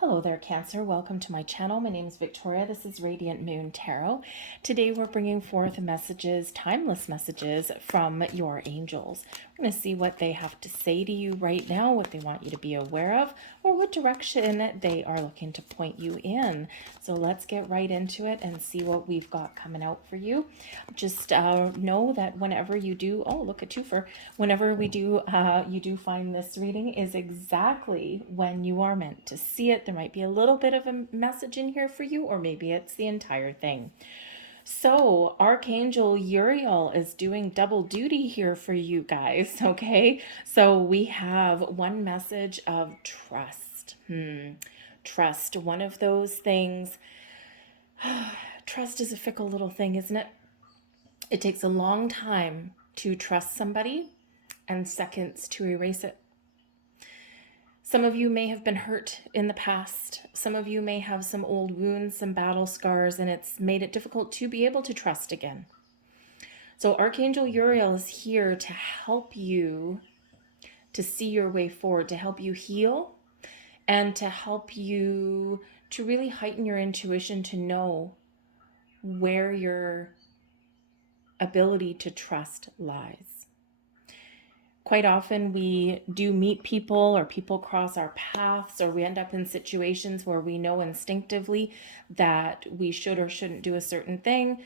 Hello there, Cancer. Welcome to my channel. My name is Victoria. This is Radiant Moon Tarot. Today we're bringing forth messages, timeless messages from your angels. We're going to see what they have to say to you right now, what they want you to be aware of, or what direction they are looking to point you in. So let's get right into it and see what we've got coming out for you. Just know that whenever you do, oh, look at twofer, whenever you do find this reading is exactly when you are meant to see it. There might be a little bit of a message in here for you, or maybe it's the entire thing. So, Archangel Uriel is doing double duty here for you guys, okay? So, we have one message of trust. Trust, one of those things. Trust is a fickle little thing, isn't it? It takes a long time to trust somebody and seconds to erase it. Some of you may have been hurt in the past. Some of you may have some old wounds, some battle scars, and it's made it difficult to be able to trust again. So Archangel Uriel is here to help you to see your way forward, to help you heal, and to help you to really heighten your intuition to know where your ability to trust lies. Quite often we do meet people, or people cross our paths, or we end up in situations where we know instinctively that we should or shouldn't do a certain thing.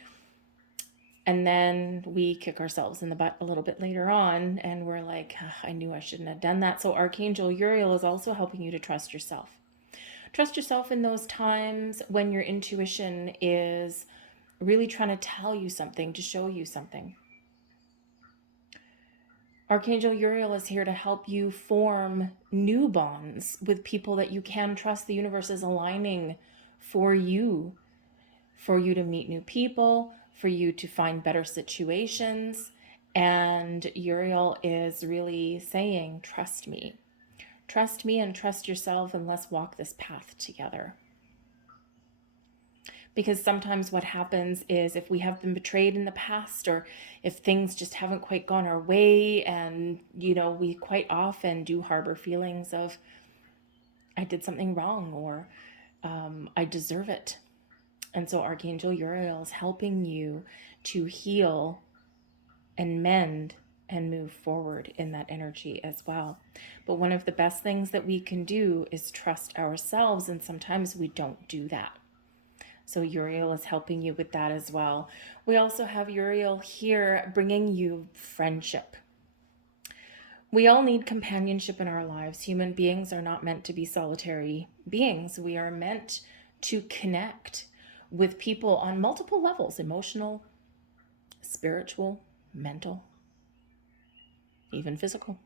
And then we kick ourselves in the butt a little bit later on, and we're like, I knew I shouldn't have done that. So Archangel Uriel is also helping you to trust yourself. Trust yourself in those times when your intuition is really trying to tell you something, to show you something. Archangel Uriel is here to help you form new bonds with people that you can trust. The universe is aligning for you to meet new people, for you to find better situations. And Uriel is really saying, trust me. Trust me and trust yourself, and let's walk this path together. Because sometimes what happens is, if we have been betrayed in the past, or if things just haven't quite gone our way, and we quite often do harbor feelings of, I did something wrong, or I deserve it. And so Archangel Uriel is helping you to heal and mend and move forward in that energy as well. But one of the best things that we can do is trust ourselves, and sometimes we don't do that. So Uriel is helping you with that as well. We also have Uriel here bringing you friendship. We all need companionship in our lives. Human beings are not meant to be solitary beings. We are meant to connect with people on multiple levels: emotional, spiritual, mental, even physical.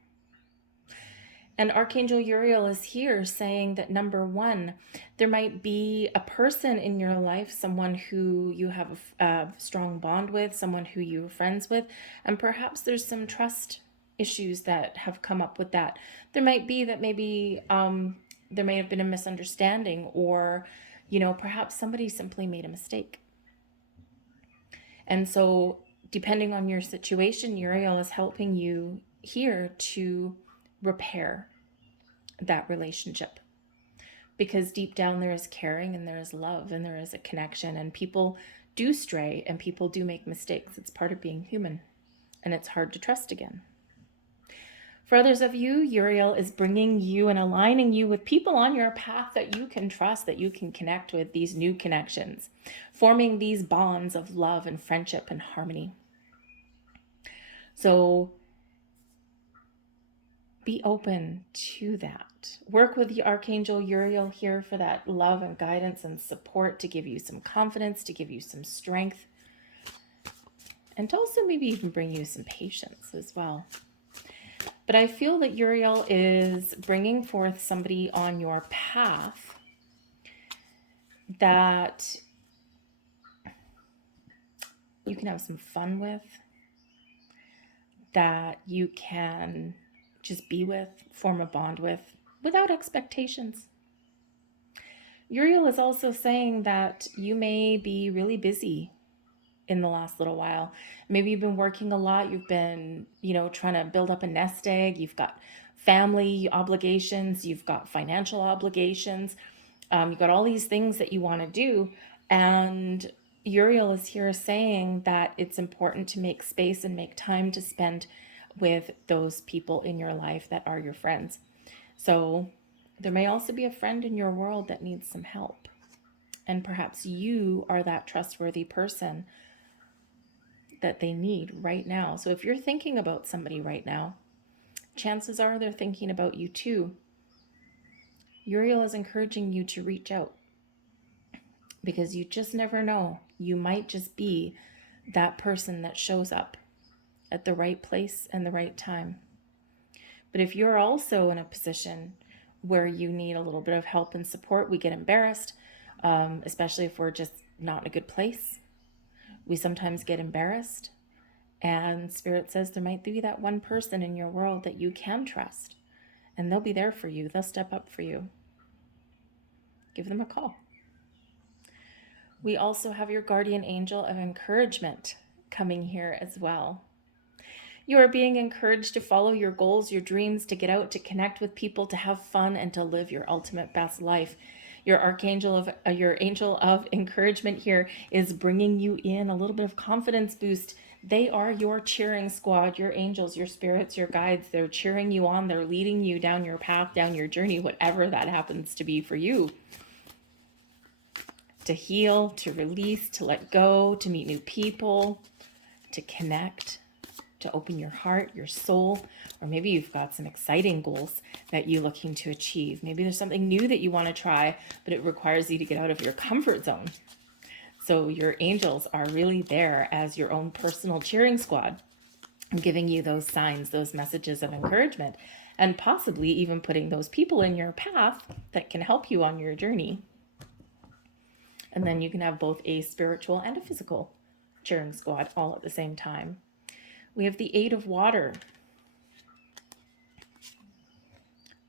And Archangel Uriel is here saying that, number one, there might be a person in your life, someone who you have a strong bond with, someone who you're friends with, and perhaps there's some trust issues that have come up with that. There might be that maybe there may have been a misunderstanding, or, perhaps somebody simply made a mistake. And so, depending on your situation, Uriel is helping you here to repair that relationship, because deep down there is caring, and there is love, and there is a connection, and people do stray, and people do make mistakes. It's part of being human, and it's hard to trust again. For others of you, Uriel is bringing you and aligning you with people on your path that you can trust, that you can connect with, these new connections, forming these bonds of love and friendship and harmony. So be open to that. Work with the Archangel Uriel here for that love and guidance and support, to give you some confidence, to give you some strength, and to also maybe even bring you some patience as well. But I feel that Uriel is bringing forth somebody on your path that you can have some fun with, that you can just be with, form a bond with, without expectations. Uriel is also saying that you may be really busy in the last little while. Maybe you've been working a lot. You've been, trying to build up a nest egg. You've got family obligations. You've got financial obligations. You got all these things that you want to do, and Uriel is here saying that it's important to make space and make time to spend with those people in your life that are your friends. So there may also be a friend in your world that needs some help. And perhaps you are that trustworthy person that they need right now. So if you're thinking about somebody right now, chances are they're thinking about you too. Uriel is encouraging you to reach out, because you just never know. You might just be that person that shows up at the right place and the right time. But if you're also in a position where you need a little bit of help and support, we get embarrassed, especially if we're just not in a good place. We sometimes get embarrassed, and Spirit says there might be that one person in your world that you can trust, and they'll be there for you. They'll step up for you. Give them a call. We also have your guardian angel of encouragement coming here as well. You are being encouraged to follow your goals, your dreams, to get out, to connect with people, to have fun, and to live your ultimate best life. Your your angel of encouragement here is bringing you in a little bit of confidence boost. They are your cheering squad, your angels, your spirits, your guides. They're cheering you on. They're leading you down your path, down your journey, whatever that happens to be for you. To heal, to release, to let go, to meet new people, to connect, to open your heart, your soul, or maybe you've got some exciting goals that you're looking to achieve. Maybe there's something new that you want to try, but it requires you to get out of your comfort zone. So your angels are really there as your own personal cheering squad, giving you those signs, those messages of encouragement, and possibly even putting those people in your path that can help you on your journey. And then you can have both a spiritual and a physical cheering squad all at the same time. We have the Eight of Water,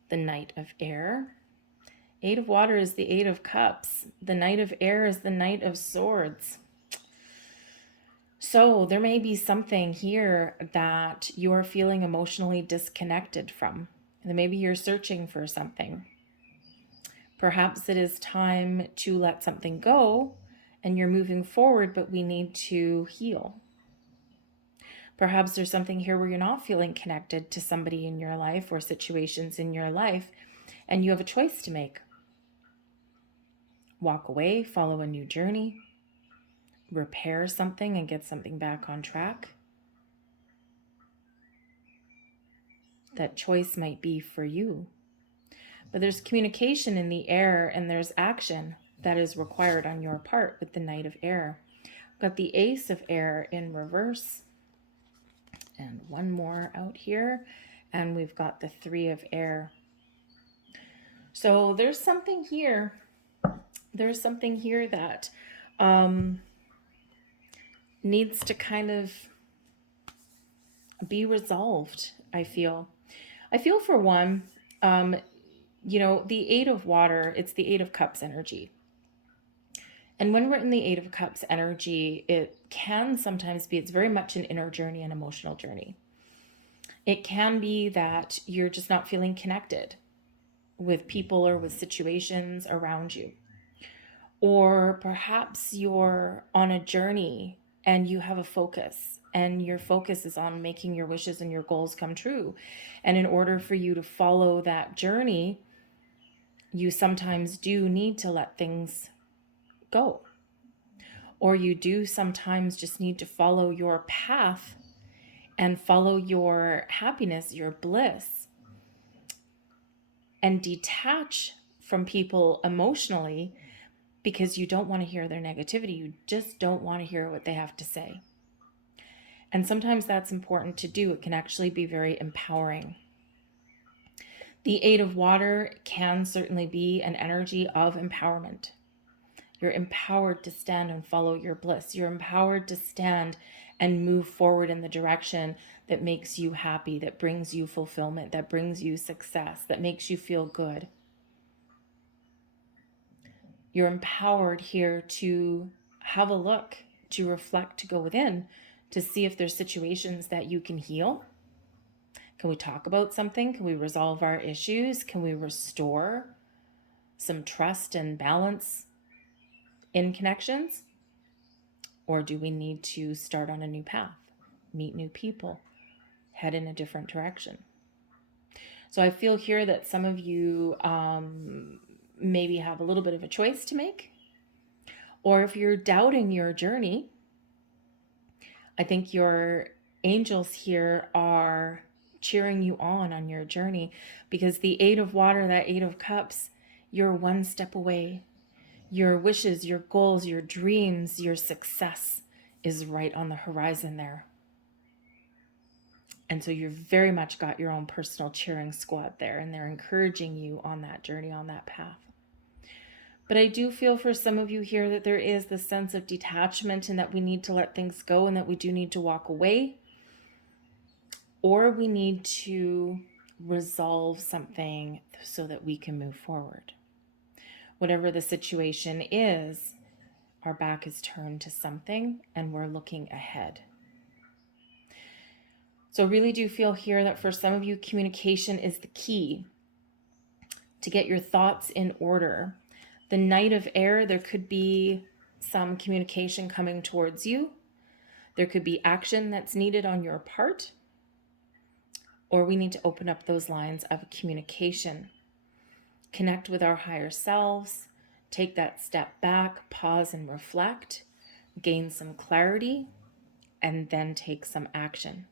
the Knight of Air. Eight of Water is the Eight of Cups. The Knight of Air is the Knight of Swords. So there may be something here that you're feeling emotionally disconnected from. And maybe you're searching for something. Perhaps it is time to let something go and you're moving forward, but we need to heal. Perhaps there's something here where you're not feeling connected to somebody in your life or situations in your life, and you have a choice to make. Walk away, follow a new journey, repair something and get something back on track. That choice might be for you. But there's communication in the air, and there's action that is required on your part with the Knight of Air. We've got the Ace of Air in reverse, and one more out here, and we've got the Three of Air. So there's something here. There's something here that needs to kind of be resolved, I feel. For one, the Eight of Water, it's the Eight of Cups energy. And when we're in the Eight of Cups energy, it can sometimes be, it's very much an inner journey, an emotional journey. It can be that you're just not feeling connected with people or with situations around you. Or perhaps you're on a journey and you have a focus, and your focus is on making your wishes and your goals come true. And in order for you to follow that journey, you sometimes do need to let things go. Or you do sometimes just need to follow your path and follow your happiness, your bliss, and detach from people emotionally because you don't want to hear their negativity. You just don't want to hear what they have to say. And sometimes that's important to do. It can actually be very empowering. The Eight of Water can certainly be an energy of empowerment. You're empowered to stand and follow your bliss. You're empowered to stand and move forward in the direction that makes you happy, that brings you fulfillment, that brings you success, that makes you feel good. You're empowered here to have a look, to reflect, to go within, to see if there's situations that you can heal. Can we talk about something? Can we resolve our issues? Can we restore? some trust and balance in connections? Or do we need to start on a new path, meet new people, head in a different direction? So I feel here that some of you maybe have a little bit of a choice to make. Or if you're doubting your journey, I think your angels here are cheering you on your journey, because the Eight of Water, that Eight of Cups, you're one step away. Your wishes, your goals, your dreams, your success is right on the horizon there. And so you've very much got your own personal cheering squad there, and they're encouraging you on that journey, on that path. But I do feel for some of you here that there is this sense of detachment, and that we need to let things go, and that we do need to walk away, or we need to resolve something so that we can move forward. Whatever the situation is, our back is turned to something and we're looking ahead. So really do feel here that for some of you, communication is the key to get your thoughts in order. The Knight of Air, there could be some communication coming towards you. There could be action that's needed on your part, or we need to open up those lines of communication. Connect with our higher selves, take that step back, pause and reflect, gain some clarity, and then take some action.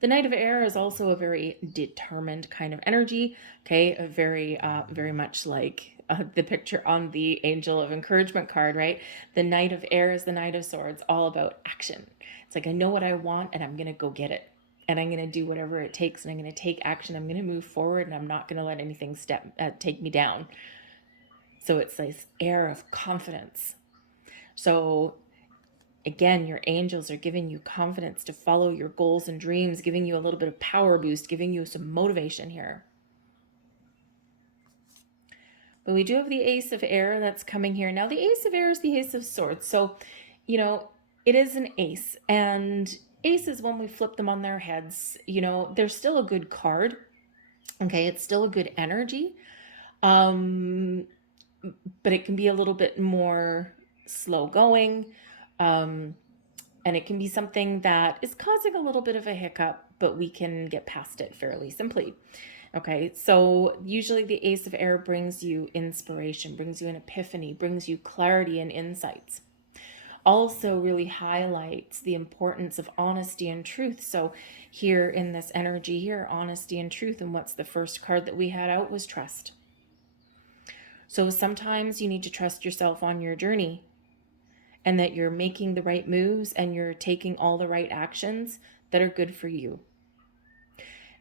The Knight of Air is also a very determined kind of energy, okay? A very much like the picture on the Angel of Encouragement card, right? The Knight of Air is the Knight of Swords, all about action. It's like, I know what I want and I'm going to go get it. And I'm going to do whatever it takes, and I'm going to take action. I'm going to move forward, and I'm not going to let anything take me down. So it's this air of confidence. So again, your angels are giving you confidence to follow your goals and dreams, giving you a little bit of power boost, giving you some motivation here. But we do have the Ace of Air that's coming here. Now, the Ace of Air is the Ace of Swords. So, it is an ace, and aces, when we flip them on their heads, they're still a good card. Okay, it's still a good energy. But it can be a little bit more slow going. And it can be something that is causing a little bit of a hiccup, but we can get past it fairly simply. Okay, so usually the Ace of Air brings you inspiration, brings you an epiphany, brings you clarity and insights. Also really highlights the importance of honesty and truth. So here in this energy here, honesty and truth, and what's the first card that we had out was trust. So sometimes you need to trust yourself on your journey, and that you're making the right moves and you're taking all the right actions that are good for you.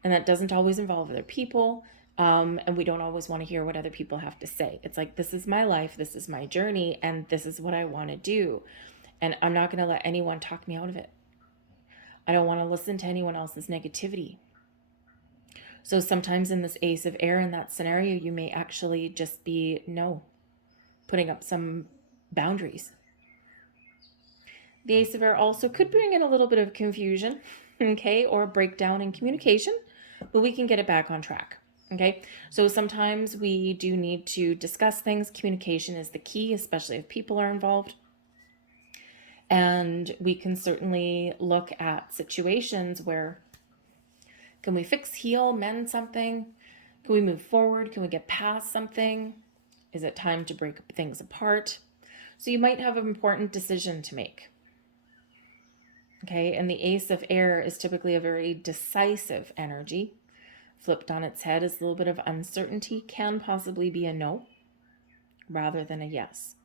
And that doesn't always involve other people. And we don't always want to hear what other people have to say. It's like, this is my life, this is my journey, and this is what I want to do. And I'm not going to let anyone talk me out of it. I don't want to listen to anyone else's negativity. So sometimes in this Ace of Air, in that scenario, you may actually just be putting up some boundaries. The Ace of Air also could bring in a little bit of confusion, okay, or breakdown in communication, but we can get it back on track, okay? So sometimes we do need to discuss things. Communication is the key, especially if people are involved. And we can certainly look at situations where, can we fix, heal, mend something? Can we move forward? Can we get past something? Is it time to break things apart? So you might have an important decision to make. Okay, and the Ace of Air is typically a very decisive energy. Flipped on its head is a little bit of uncertainty, can possibly be a no rather than a yes.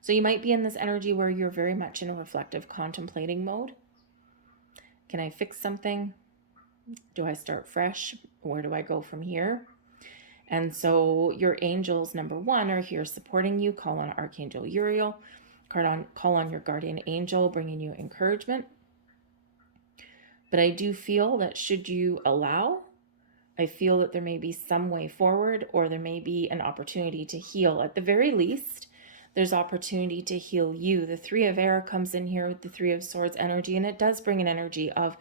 So you might be in this energy where you're very much in a reflective, contemplating mode. Can I fix something? Do I start fresh? Where do I go from here? And so your angels, number one, are here supporting you. Call on Archangel Uriel. Call on your guardian angel, bringing you encouragement. But I do feel that should you allow, I feel that there may be some way forward, or there may be an opportunity to heal. At the very least, there's opportunity to heal you. The Three of Air comes in here with the Three of Swords energy, and it does bring an energy of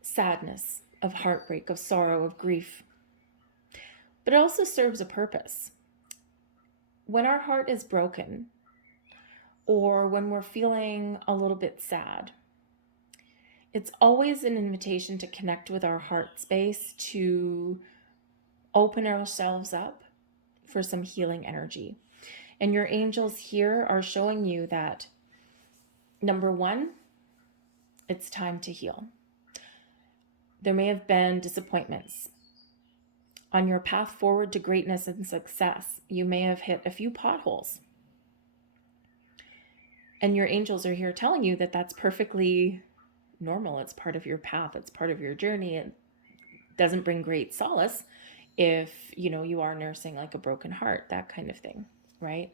sadness, of heartbreak, of sorrow, of grief. but it also serves a purpose. When our heart is broken, or when we're feeling a little bit sad, it's always an invitation to connect with our heart space, to open ourselves up for some healing energy. And your angels here are showing you that, number one, it's time to heal. There may have been disappointments. On your path forward to greatness and success, you may have hit a few potholes. And your angels are here telling you that that's perfectly normal. It's part of your path. It's part of your journey. It doesn't bring great solace if, you are nursing like a broken heart, that kind of thing, right?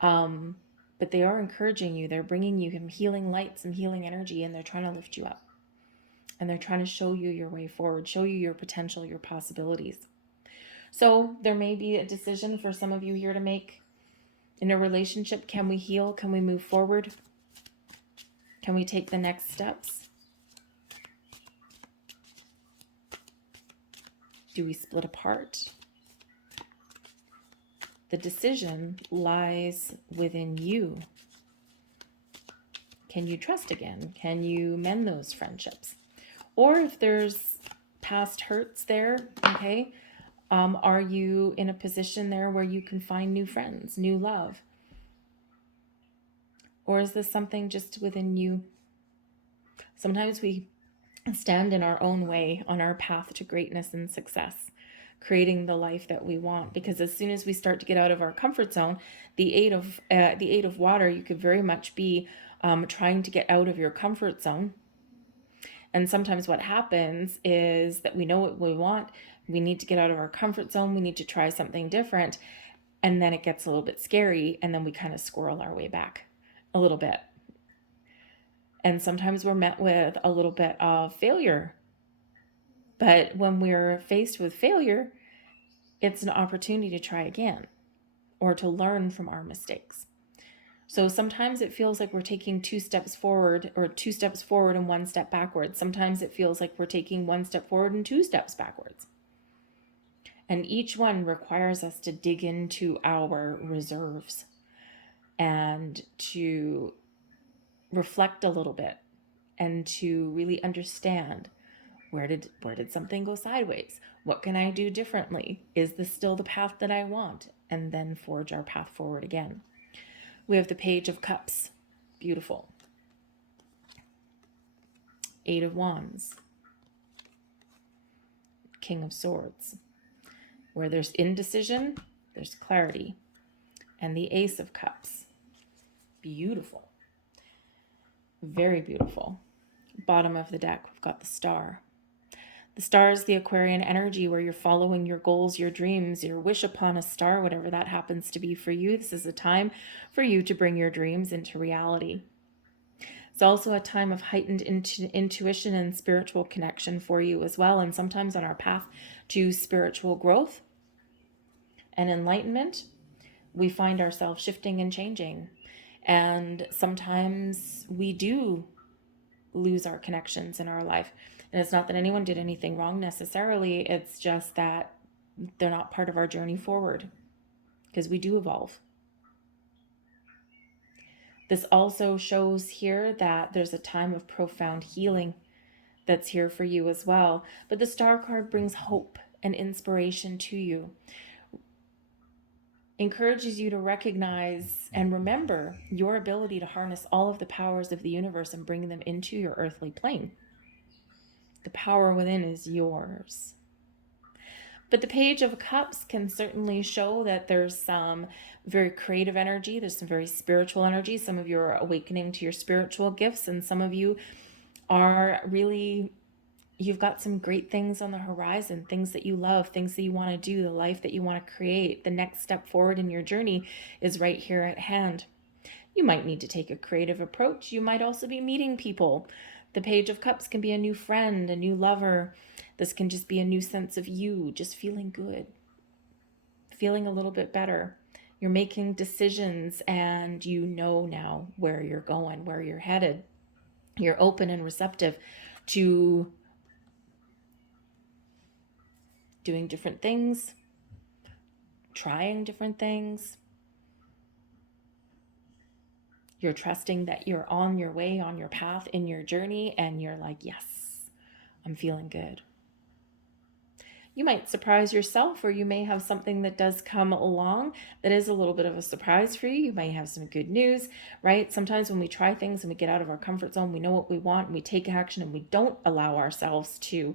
But they are encouraging you. They're bringing you some healing light, some healing energy, and they're trying to lift you up. And they're trying to show you your way forward, show you your potential, your possibilities. So there may be a decision for some of you here to make in a relationship. Can we heal? Can we move forward? Can we take the next steps? Do we split apart? The decision lies within you. Can you trust again? Can you mend those friendships? Or if there's past hurts there, okay, are you in a position there where you can find new friends, new love? Or is this something just within you? Sometimes we stand in our own way on our path to greatness and success, creating the life that we want. Because as soon as we start to get out of our comfort zone, the eight of water, you could very much be trying to get out of your comfort zone. And sometimes what happens is that we know what we want. We need to get out of our comfort zone. We need to try something different. And then it gets a little bit scary. And then we kind of squirrel our way back a little bit. And sometimes we're met with a little bit of failure. But when we're faced with failure, it's an opportunity to try again or to learn from our mistakes. So sometimes it feels like we're taking 2 steps forward, or 2 steps forward and 1 step backwards. Sometimes it feels like we're taking 1 step forward and 2 steps backwards. And each one requires us to dig into our reserves and to reflect a little bit and to really understand, where did something go sideways? What can I do differently? Is this still the path that I want? And then forge our path forward again. We have the Page of Cups. Beautiful. 8 of Wands. King of Swords. Where there's indecision, there's clarity. And the Ace of Cups. Beautiful. Very beautiful. Bottom of the deck, we've got the Star. The star is the Aquarian energy, where you're following your goals, your dreams, your wish upon a star, whatever that happens to be for you. This is a time for you to bring your dreams into reality. It's also a time of heightened intuition and spiritual connection for you as well. And sometimes on our path to spiritual growth and enlightenment, we find ourselves shifting and changing. And sometimes we do lose our connections in our life. And it's not that anyone did anything wrong necessarily. It's just that they're not part of our journey forward, because we do evolve. This also shows here that there's a time of profound healing that's here for you as well. But the Star card brings hope and inspiration to you. Encourages you to recognize and remember your ability to harness all of the powers of the universe and bring them into your earthly plane. The power within is yours. But the Page of Cups can certainly show that there's some very creative energy. There's some very spiritual energy. Some of you are awakening to your spiritual gifts, and some of you are really, you've got some great things on the horizon, things that you love, things that you want to do, the life that you want to create. The next step forward in your journey is right here at hand. You might need to take a creative approach. You might also be meeting people. The Page of Cups can be a new friend, a new lover. This can just be a new sense of you, just feeling good, feeling a little bit better. You're making decisions and you know now where you're going, where you're headed. You're open and receptive to doing different things, trying different things. You're trusting that you're on your way, on your path, in your journey, and you're like, yes, I'm feeling good. You might surprise yourself, or you may have something that does come along that is a little bit of a surprise for you. You might have some good news, right? Sometimes when we try things and we get out of our comfort zone, we know what we want, and we take action, and we don't allow ourselves to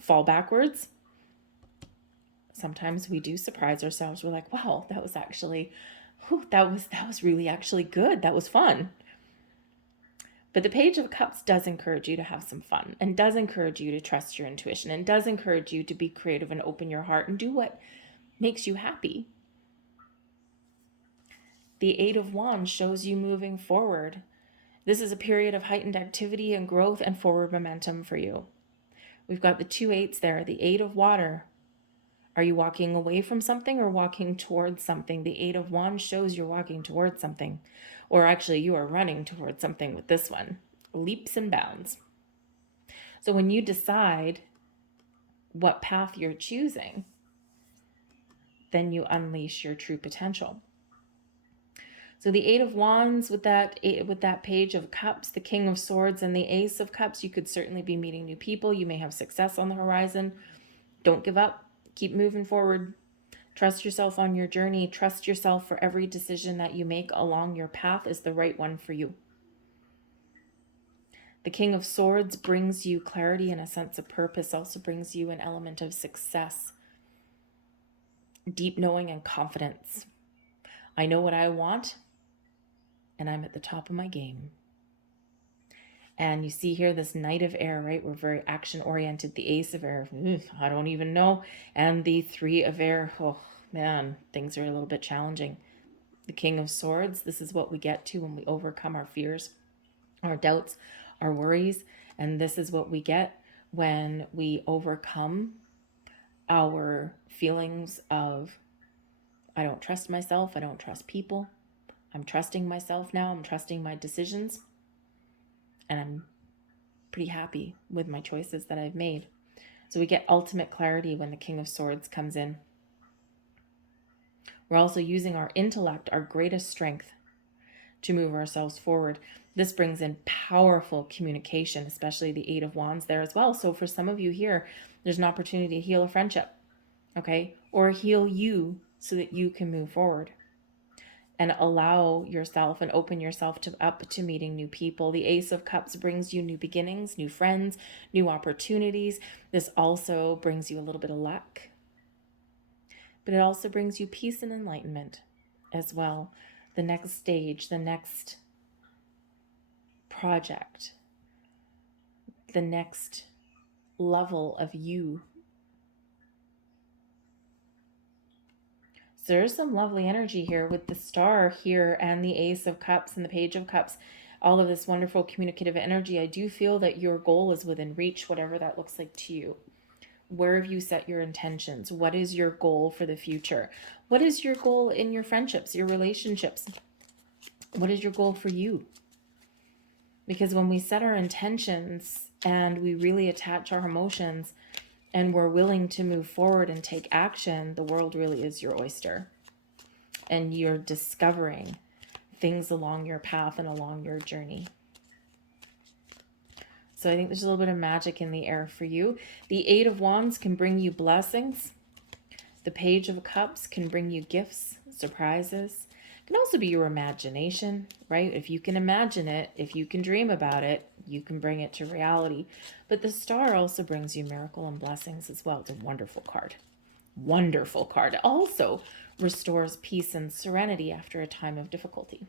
fall backwards. Sometimes we do surprise ourselves. We're like, wow, that was actually, that was really actually good. That was fun. But the Page of Cups does encourage you to have some fun, and does encourage you to trust your intuition, and does encourage you to be creative and open your heart and do what makes you happy. The Eight of Wands shows you moving forward. This is a period of heightened activity and growth and forward momentum for you. We've got the two eights there, the Eight of Water. Are you walking away from something or walking towards something? The Eight of Wands shows you're walking towards something. Or actually, you are running towards something with this one. Leaps and bounds. So when you decide what path you're choosing, then you unleash your true potential. So the Eight of Wands with that Page of Cups, the King of Swords, and the Ace of Cups, you could certainly be meeting new people. You may have success on the horizon. Don't give up. Keep moving forward. Trust yourself on your journey. Trust yourself for every decision that you make along your path is the right one for you. The King of Swords brings you clarity and a sense of purpose, also brings you an element of success, deep knowing and confidence. I know what I want, and I'm at the top of my game. And you see here this Knight of Air, right? We're very action-oriented. The Ace of Air, I don't even know. And the Three of Air, oh man, things are a little bit challenging. The King of Swords, this is what we get to when we overcome our fears, our doubts, our worries. And this is what we get when we overcome our feelings of, I don't trust myself, I don't trust people. I'm trusting myself now, I'm trusting my decisions. And I'm pretty happy with my choices that I've made. So we get ultimate clarity when the King of Swords comes in. We're also using our intellect, our greatest strength, to move ourselves forward. This brings in powerful communication, especially the Eight of Wands there as well. So for some of you here, there's an opportunity to heal a friendship, okay? Or heal you so that you can move forward and allow yourself and open yourself up to meeting new people. The Ace of Cups brings you new beginnings, new friends, new opportunities. This also brings you a little bit of luck, but it also brings you peace and enlightenment as well. The next stage, the next project, the next level of you. So there's some lovely energy here with the Star here and the Ace of Cups and the Page of Cups. All of this wonderful communicative energy. I do feel that your goal is within reach, whatever that looks like to you. Where have you set your intentions? What is your goal for the future? What is your goal in your friendships, your relationships? What is your goal for you? Because when we set our intentions and we really attach our emotions and we're willing to move forward and take action, the world really is your oyster. And you're discovering things along your path and along your journey. So I think there's a little bit of magic in the air for you. The Eight of Wands can bring you blessings. The Page of Cups can bring you gifts, surprises. It can also be your imagination, right? If you can imagine it, if you can dream about it, you can bring it to reality. But the Star also brings you miracle and blessings as well. It's a wonderful card. Wonderful card. It also restores peace and serenity after a time of difficulty.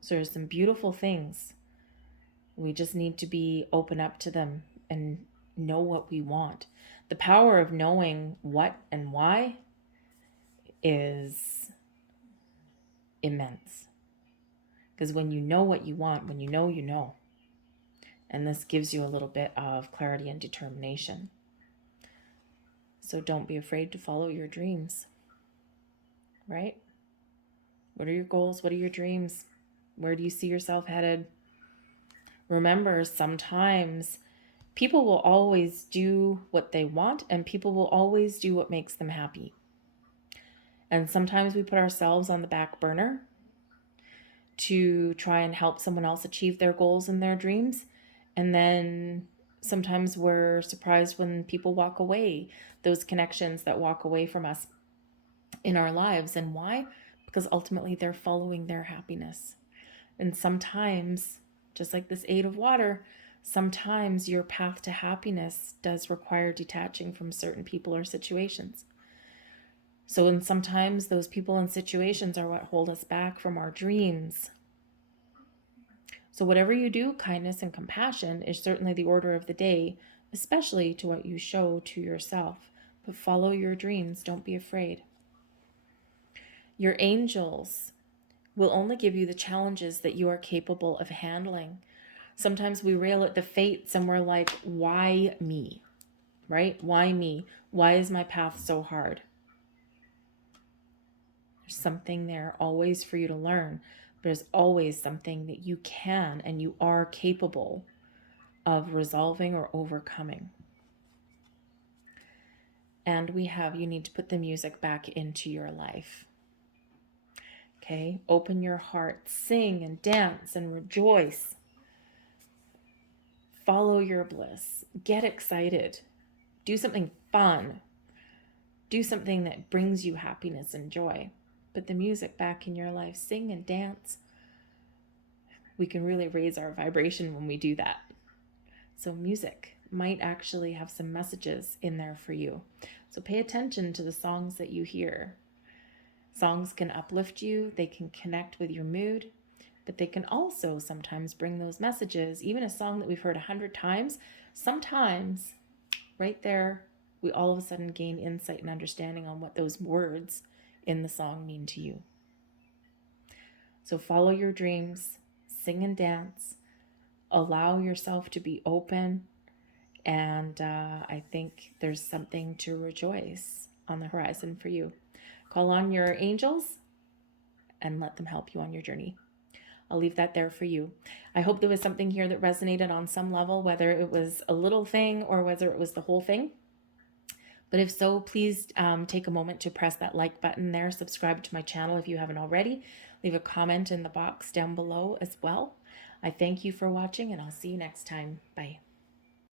So there's some beautiful things. We just need to be open up to them and know what we want. The power of knowing what and why is immense. Because when you know what you want, when you know, you know. And this gives you a little bit of clarity and determination. So don't be afraid to follow your dreams, right? What are your goals? What are your dreams? Where do you see yourself headed? Remember, sometimes People will always do what they want, and people will always do what makes them happy. And sometimes we put ourselves on the back burner to try and help someone else achieve their goals and their dreams. And then sometimes we're surprised when people walk away, those connections that walk away from us in our lives. And why? Because ultimately they're following their happiness. And sometimes, just like this 8 of water, sometimes your path to happiness does require detaching from certain people or situations. So, and sometimes those people and situations are what hold us back from our dreams. So, whatever you do, kindness and compassion is certainly the order of the day, especially to what you show to yourself. But follow your dreams, don't be afraid. Your angels will only give you the challenges that you are capable of handling. Sometimes we rail at the fates and we're like, why me? Right? Why me? Why is my path so hard? There's something there always for you to learn. There's always something that you can and you are capable of resolving or overcoming. And you need to put the music back into your life. Okay? Open your heart, sing and dance and rejoice. Follow your bliss. Get excited. Do something fun. Do something that brings you happiness and joy. Put the music back in your life. Sing and dance. We can really raise our vibration when we do that. So music might actually have some messages in there for you. So pay attention to the songs that you hear. Songs can uplift you. They can connect with your mood. But they can also sometimes bring those messages. Even a song that we've heard 100 times, sometimes right there, we all of a sudden gain insight and understanding on what those words in the song mean to you. So follow your dreams, sing and dance, allow yourself to be open, and I think there's something to rejoice on the horizon for you. Call on your angels and let them help you on your journey. I'll leave that there for you. I hope there was something here that resonated on some level, whether it was a little thing or whether it was the whole thing. But if so, please take a moment to press that like button there. Subscribe to my channel if you haven't already. Leave a comment in the box down below as well. I thank you for watching, and I'll see you next time. Bye.